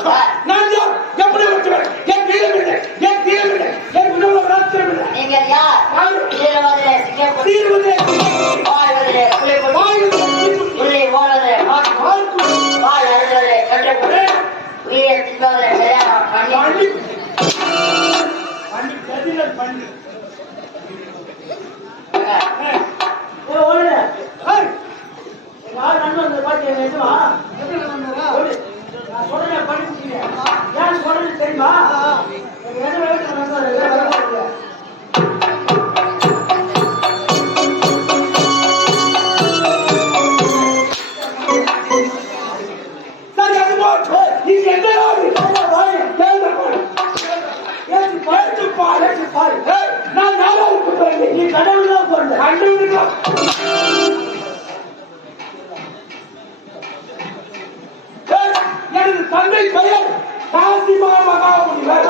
Right. எனது தந்தை பெயர் காசிமா மகாமுனிவர்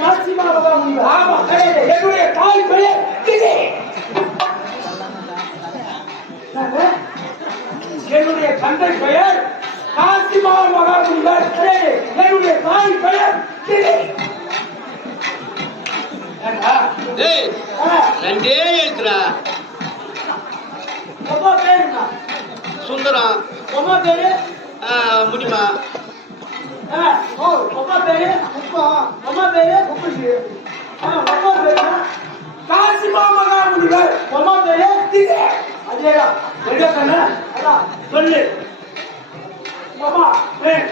காசிமா மகாமுனிவர் ஆமா என்னுடைய தாய் பெயர் திதி என்னுடைய தந்தை பெயர் காசிமா மகாமுனிவர் என்னுடைய தாய் பெயர் திதி ரெண்டே உங்க பேர் என்ன? சுந்தரம் உங்க பேரு? ஆ, முடிமா ஓ, உங்க பேரு? உங்க பேரு? ஆ, உங்க பேரு? காசிமா மகாமுனிவர் உங்க பேரு? திதி அதேதான் எங்க கண்ணு. அதான் சொல்லு. உங்க அம்மா. ஏய்,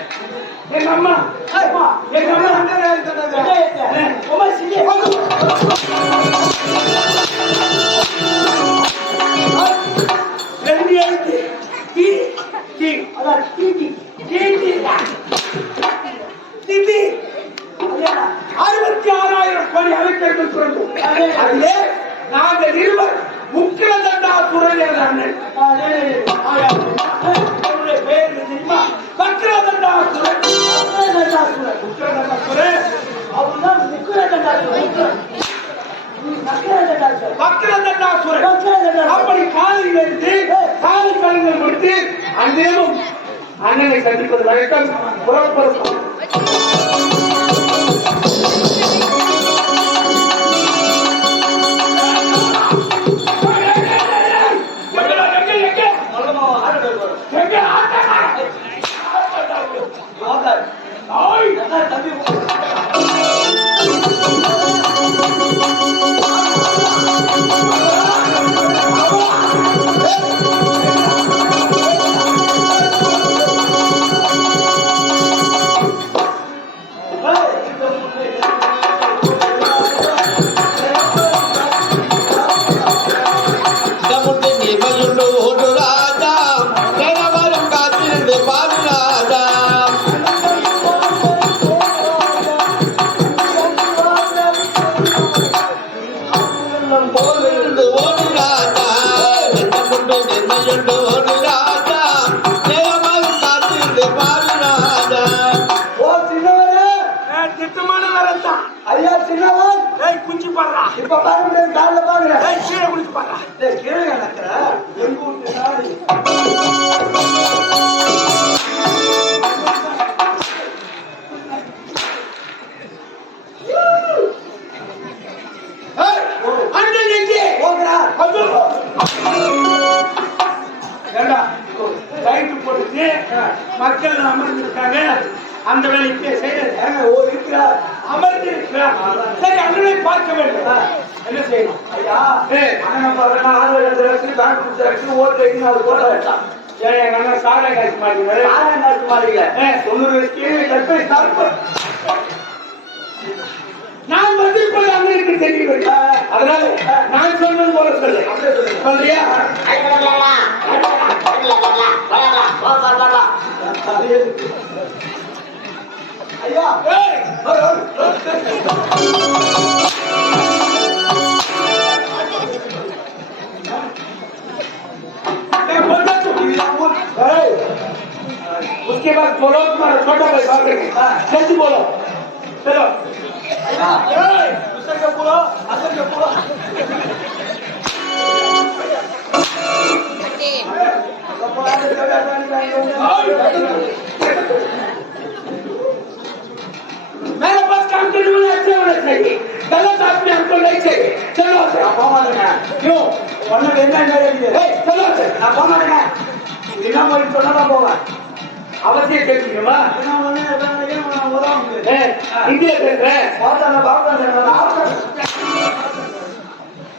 எங்க அம்மா அம்மா எங்க அம்மா உங்க சிங்க. திதி அறுபத்தி ஆறாயிரம் கோடி அமைச்சர்கள் சொல்லணும் அதிலே நாங்கள் இருவர் முக்கிரதண்டா துறையர் அண்ணன் பேர் தெரியுமா? வக்ரதண்டா துறை முக்கிரதண்டா துறை வக்ரதண்டா துறை அப்படி காலையில் இருந்து காலை கலைஞர் முடித்து அந்தேனும் அண்ணனை சந்திப்பது வழக்கம். புறப்படும் இப்ப பார்க்க முடியாது காலைல பாக்குறேன் கீழே பாடுறா டேய், கீழே நடக்கிற. எங்க போட்டுட்டு மக்கள் அமர்ந்திருக்காங்க. அந்த வேலைக்கு செய்யறது. ஓ இருக்கிறா சரி அண்ணனை என்ன செய்யணும் ஐயா அண்ணன் ஓட்டு வைக்கணும் அது போட வேண்டாம் ஏன் எங்க அண்ணன் சாரணம் காசு மாட்டீங்க சாரணம் காசு மாட்டீங்க தொண்ணூறு வயசு நான் வந்து இப்ப தெரியும் அதனால நான் சொன்னது போல சொல்லு तो ஏய், उसके बाद बोलो तुम्हारा छोटा भाई भाग रहे जल्दी बोलो चलो செல்லுவா நான் போகாதுங்க ஐயோ உன்னோட என்ன என்ன இருக்குது? ஏய் செல்லுவா நான் போகாதுங்க என்ன மாதிரி போவேன் அவசியம் கேட்குறீங்களா இந்தியா கேட்கிறேன்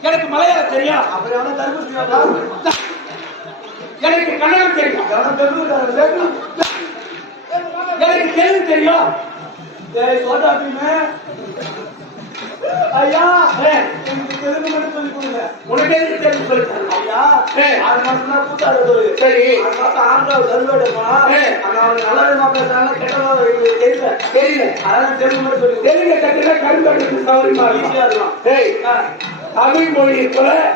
எனக்கு மலையாளம் தெரியா அப்புறம் தர்மபுரி எனக்கு கன்னடம் தெரியும். எனக்கு தெலுங்கு தெரியும். ஐயா உனக்கு தெரியும் சொல்லித்தரேன் ஐயா. ஆறு மாசம் தான் கூத்தாடுது சரி. ஆறு மாசம் ஆண்டாவது அவங்க நல்ல விதமா பேசுறாங்க கெட்டதா தெரியல. தெரியல. தெலுங்கு மட்டும் சொல்லி. தெலுங்கு கட்டினா கருங்கட்டு சௌரியமா ஈஸியா இருக்கும். ஏய், தமிழ் மொழியை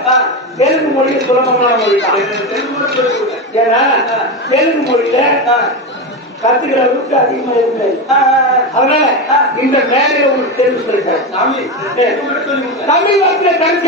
ஆ. தெலுங்கு மொழி சுலபமான மொழி. சொல்லி ஏன்னா தெலுங்கு மொழியில கத்துக்கிற அளவுக்கு அதிகமா. அதனால இந்த மேலையில உங்களுக்கு தெலுங்கு சொல்லிட்டேன் சொல்லி தமிழ் வார்த்தையில கருத்து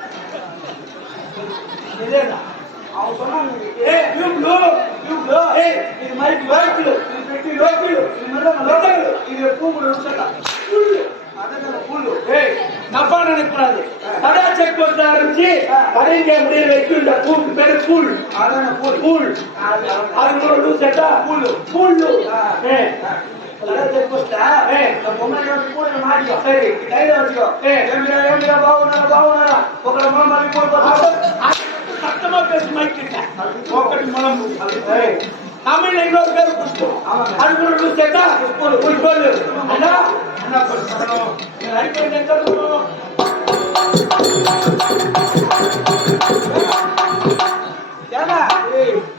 அவன் சொன்னான் உங்களுக்கு. இது மைக்கு. மைக்லு இது பெட்டி. பெட்டிலு இது மிருதங்கம். இது பூ கூட ஏய் நப்பா நினைக்கூடாது கடா செக் போஸ்ட் ஆரம்பிச்சு கடைங்க முடிய வரைக்கும் இந்த பூக்கு பேரு பூல் அதானே, புல். பூல் அது- அது லூஸ் செட்டா பூல் பூல் ஏய் செக் போஸ்டா? ஏய். இந்த பொம்பளை வந்து மாட்டிக்கோ. சரி. கையில வச்சுக்கோ. ஏ ஏமிடா, ஏமிடா, பாவுனா பாவுனா உங்களை மாமா மாதிரி போய் பார்த்தா. சத்தமா பேசி மைக்கிட்ட போக்கட்டு இன்னொரு பேர் புஷ்பம் அது ஒரு லூஸ் செட்டா புஷ்பம் அண்ணா அண்ணா புஷ்பம்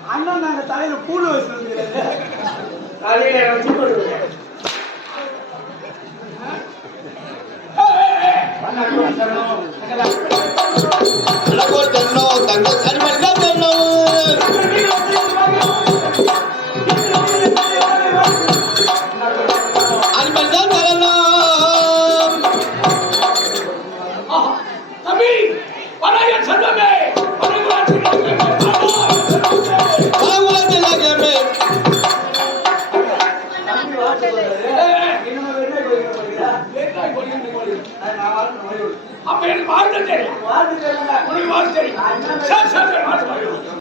அண்ணன் நாங்க தலையில பூடு வச்சிருந்தீங்க. தலையில வச்சு வாழ்த்துக்கள். சரி சரி